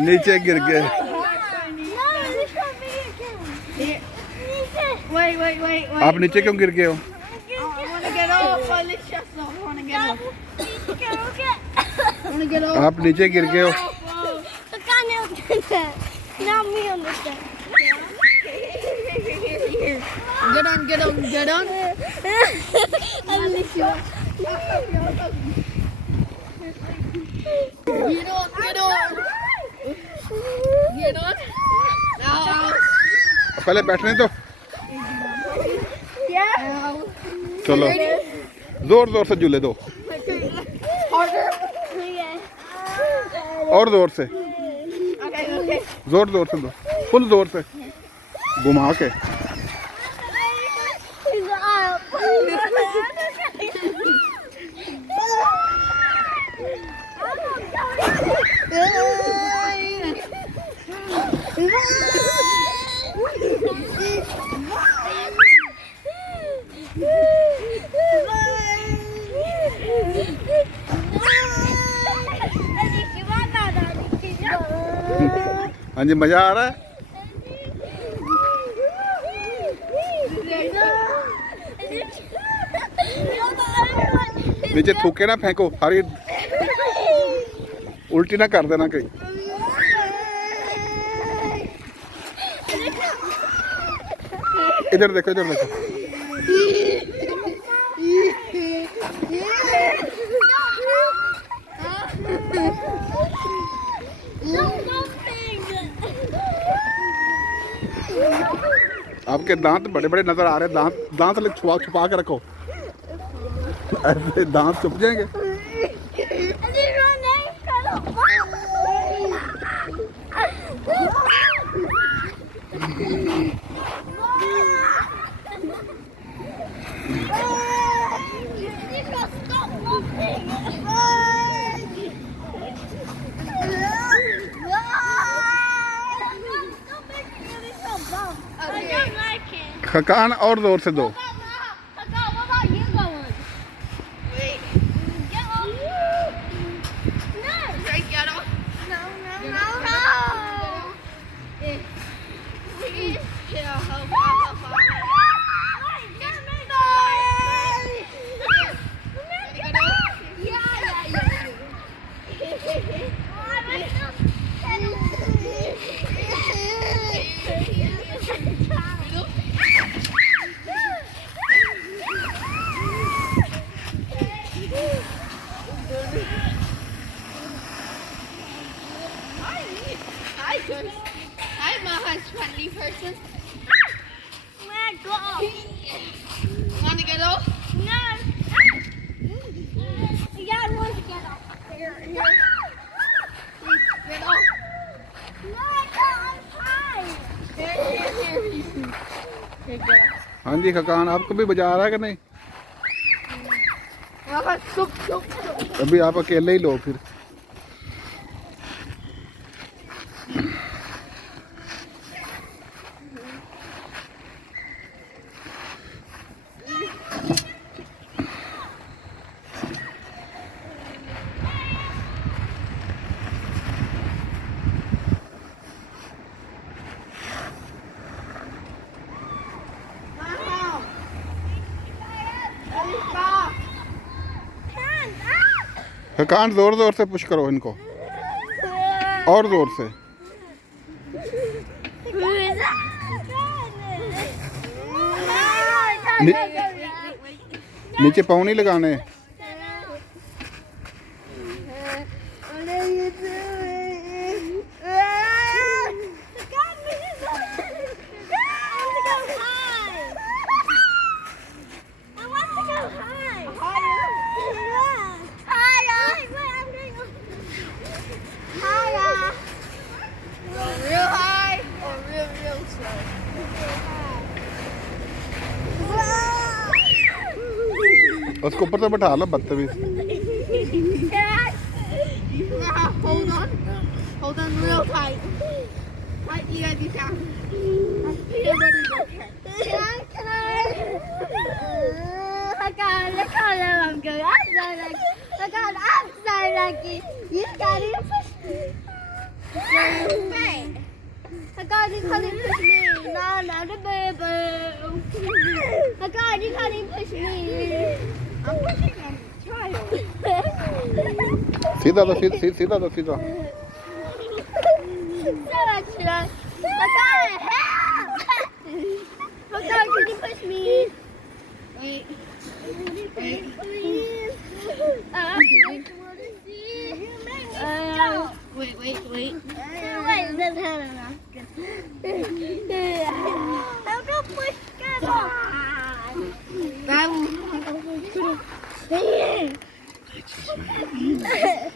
नीचे गिर गए। Wait. आप नीचे क्यों गिर गए हो? I want to get off. Alicia, I want to get off. I want to get off. आप नीचे गिर गए हो। Now me on the step. Get on. Alicia. Get on. Now. पहले बैठने दो। Yeah. चलो जोर जोर से झूले दो Harder. और जोर से, Okay. जोर जोर से दो, फुल जोर से घुमा के। He's up. हाँ जी, मजा आ रहा है। नीचे थूके ना फेंको, सारी उल्टी ना कर देना कहीं। इधर देखो, इधर देखो। आपके दांत बड़े बड़े नजर आ रहे हैं। दांत छुपा के रखो, ऐसे दांत छुप जाएंगे। खकान और जोर से दो। I'm a friendly person. Let go. Want to get off? No. Yeah, I want to get up. Here. Get off. No, I can't. I'm Here. Here. हाँ जी खकान, आपको भी मजा आ रहा है कि नहीं? अभी आप अकेले ही लो फिर। खकान जोर जोर से पुश करो इनको, और जोर से। नीचे पाँव नहीं लगाने। उसको ऊपर से बैठा लो बदतमीज। Hold on real tight. Tightly as you can. Peanut butter is okay. Look how I'm going. I'm so lucky. Look how I'm so lucky. You can't even push me. Hey. I can't even push me. No, not the baby. I can't even push me. I'm pushing a child. सीधा दो सीधा दो सीधा। So much love. I can't help. I can't, can you push me? Wait. Please. I want to see. You make me jump. Wait. Wait, that's how I'm asking. I'm gonna push it on. That Hey, picture it.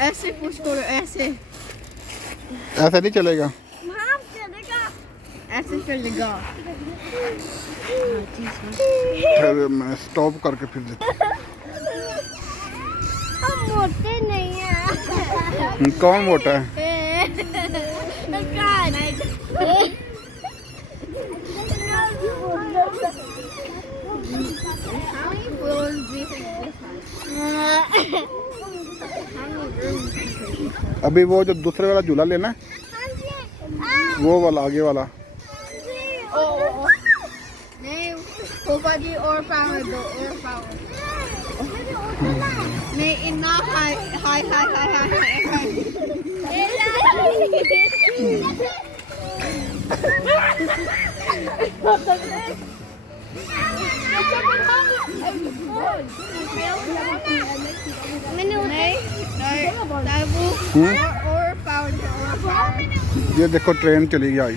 ऐसे push करो ऐसे ऐसा नहीं चलेगा। Mom, चलेगा। ऐसे चलेगा। फिर मैं स्टॉप करके फिर देता हम मोटे नहीं हैं। हूँ। कौन मोटा है? How many floors do you think this has? How many rooms do you think? अभी वो जो दूसरे वाला झूला लेना है, वो वाला आगे वाला। नहीं पापा जी और पावर दो और पावर नहीं इतना high high high high high high और पावर ये देखो ट्रेन चली गई।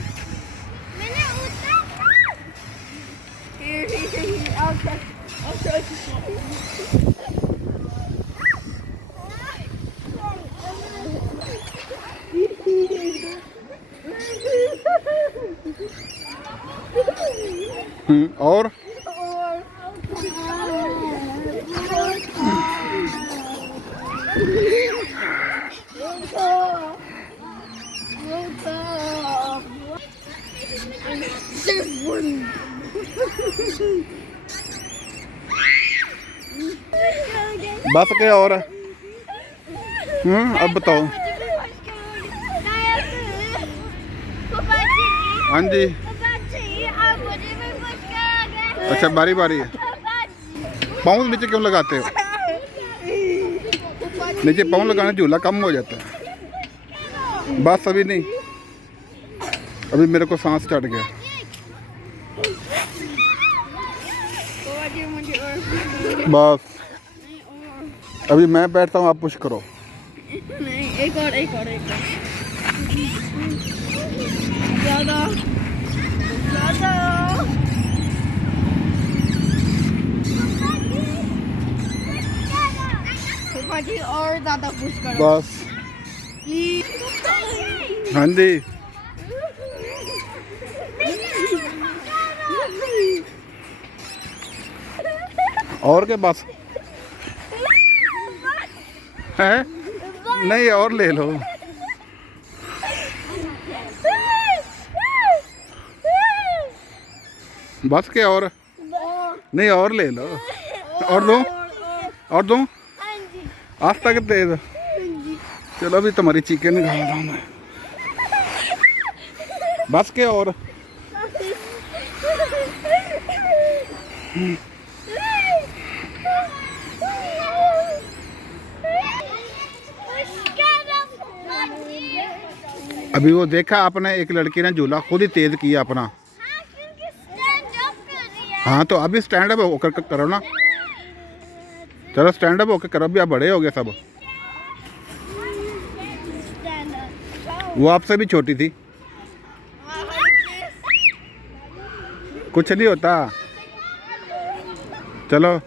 और बस क्या और अब बताओ। हाँ जी, अच्छा बारी बारी है। पाँव नीचे क्यों लगाते हो? नीचे पाँव लगाने झूला कम हो जाता है। बस अभी नहीं, अभी मेरे को सांस चढ़ गया। बस अभी मैं बैठता हूँ, आप पुश करो। नहीं एक और ज़्यादा पापा जी और ज़्यादा पुश करो बस प्लीज। हाँ जी, और के बस है नहीं, और ले लो। बस के और नहीं, और ले लो। और दो और दो, आज तक तेज। चलो अभी तुम्हारी चीखें निकाल रहा हूँ मैं। बस के और अभी वो देखा आपने, एक लड़की ने झूला खुद ही तेज किया अपना। हाँ तो अभी स्टैंड अप होकर करो ना। चलो स्टैंड अप होकर करो, अभी आप बड़े हो गए सब। वो आपसे भी छोटी थी। कुछ नहीं होता, चलो।